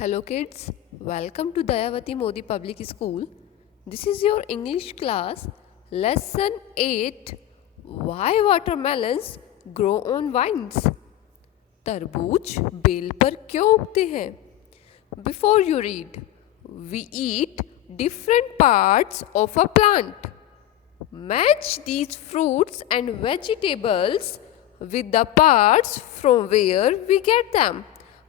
Hello kids, welcome to Dayavati Modi Public School. This is your English class, lesson 8. Why watermelons grow on vines? तरबूज bell पर क्यों उगते हैं? Before you read, we eat different parts of a plant. Match these fruits and vegetables with the parts from where we get them.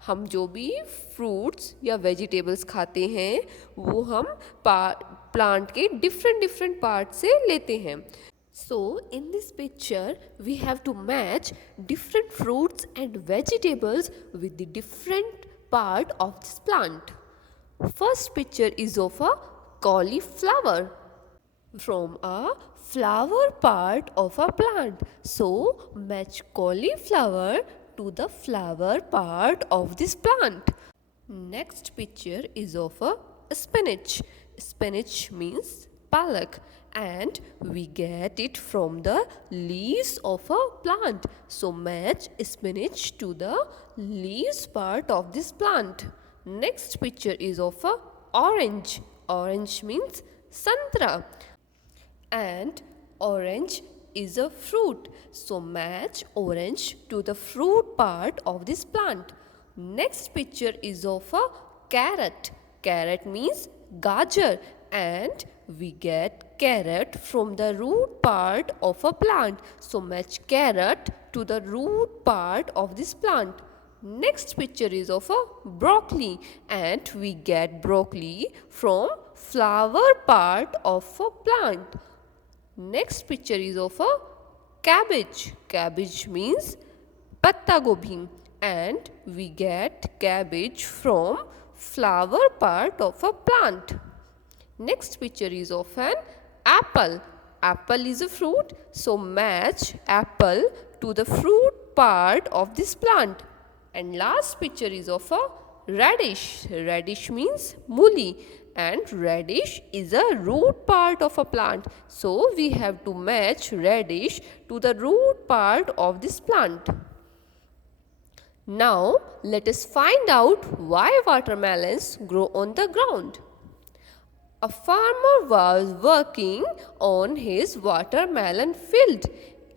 हम जो भी fruits या vegetables खाते हैं वो हम प्लांट के डिफरेंट पार्ट से लेते हैं. So in this picture we have to match different fruits and vegetables with the different part of this plant. First picture is of a cauliflower from a flower part of a plant. So match cauliflower to the flower part of this plant. Next picture is of a spinach. Spinach means palak and we get it from the leaves of a plant. So match spinach to the leaves part of this plant. Next picture is of a orange. Orange means santra and orange is a fruit. So match orange to the fruit part of this plant. Next picture is of a carrot. Carrot means gajar and we get carrot from the root part of a plant. So match carrot to the root part of this plant. Next picture is of a broccoli and we get broccoli from flower part of a plant. Next picture is of a cabbage. Cabbage means patta gobi and we get cabbage from flower part of a plant. Next picture is of an apple. Apple is a fruit, so match apple to the fruit part of this plant. And last picture is of a radish. Radish means muli and radish is a root part of a plant. So we have to match radish to the root part of this plant. Now let us find out why watermelons grow on the ground. A farmer was working on his watermelon field.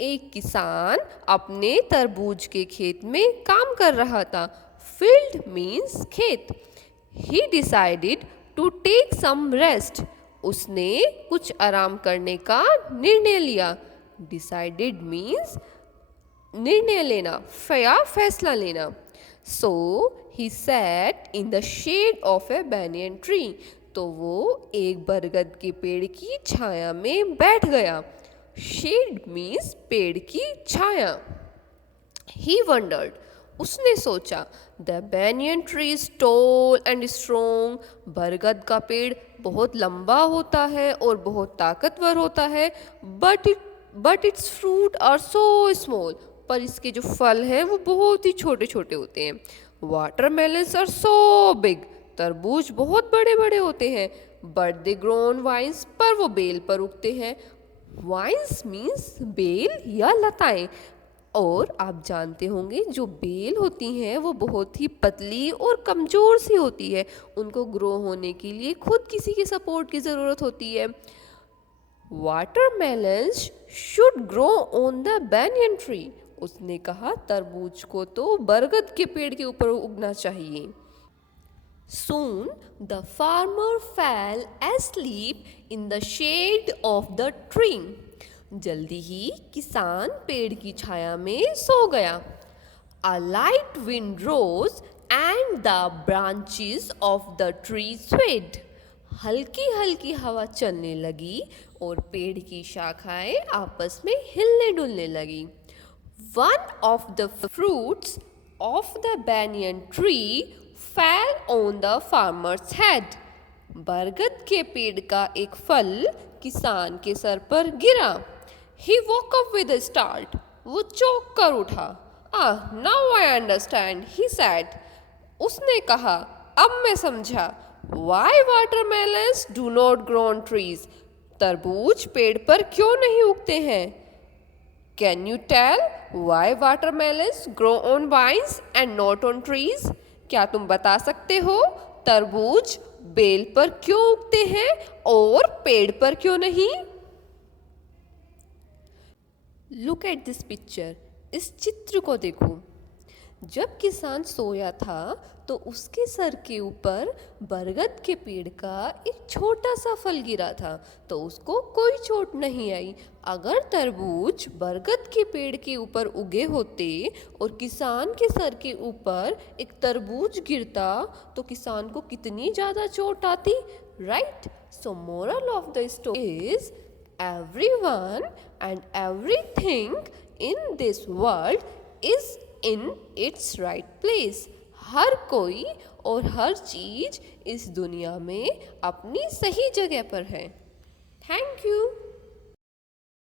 एक किसान अपने तरबूज के खेत में काम कर रहा था. Field means खेत. He decided to take some rest. उसने कुछ आराम करने का निर्णय लिया. Decided means निर्णय लेना या फैसला लेना. So he sat in the shade of a banyan tree. तो वो एक बरगद के पेड़ की छाया में बैठ गया. Shade means पेड़ की छाया. He wondered. उसने सोचा The banyan tree is tall and strong. बरगद का पेड़ बहुत लंबा होता है और बहुत ताकतवर होता है. But its fruit are so small. पर इसके जो फल हैं वो बहुत ही छोटे छोटे होते हैं. Watermelons are so big. तरबूज बहुत बड़े बड़े होते हैं. But they grow on vines. पर वो बेल पर उगते हैं. Vines means बेल या लताएं. और आप जानते होंगे जो बेल होती हैं वो बहुत ही पतली और कमज़ोर सी होती है. उनको ग्रो होने के लिए खुद किसी के सपोर्ट की ज़रूरत होती है. Watermelons should grow on the banyan tree. उसने कहा तरबूज को तो बरगद के पेड़ के ऊपर उगना चाहिए. Soon the farmer fell asleep in the shade of the tree. जल्दी ही किसान पेड़ की छाया में सो गया. A light wind rose and the branches of the tree swayed. हल्की हल्की हवा चलने लगी और पेड़ की शाखाएं आपस में हिलने डुलने लगी. One of the fruits of the banyan tree fell on the farmer's head. बरगद के पेड़ का एक फल किसान के सर पर गिरा. He woke up with a start. वो चौंक कर उठा. Now I understand, he said. उसने कहा, अब मैं समझा. Why watermelons do not grow on trees? तरबूज पेड़ पर क्यों नहीं उगते हैं? Can you tell why watermelons grow on vines and not on trees? क्या तुम बता सकते हो तरबूज बेल पर क्यों उगते हैं और पेड़ पर क्यों नहीं? Look at this picture. इस चित्र को देखो। जब किसान सोया था तो उसके सर के ऊपर बरगद के पेड़ का एक छोटा सा फल गिरा था, तो उसको कोई चोट नहीं आई। अगर तरबूज बरगद के पेड़ के ऊपर उगे होते और किसान के सर के ऊपर एक तरबूज गिरता तो किसान को कितनी ज़्यादा चोट आती, right? So moral of the story is everyone and everything in this world is in its right place। हर कोई और हर चीज इस दुनिया में अपनी सही जगह पर है। Thank you.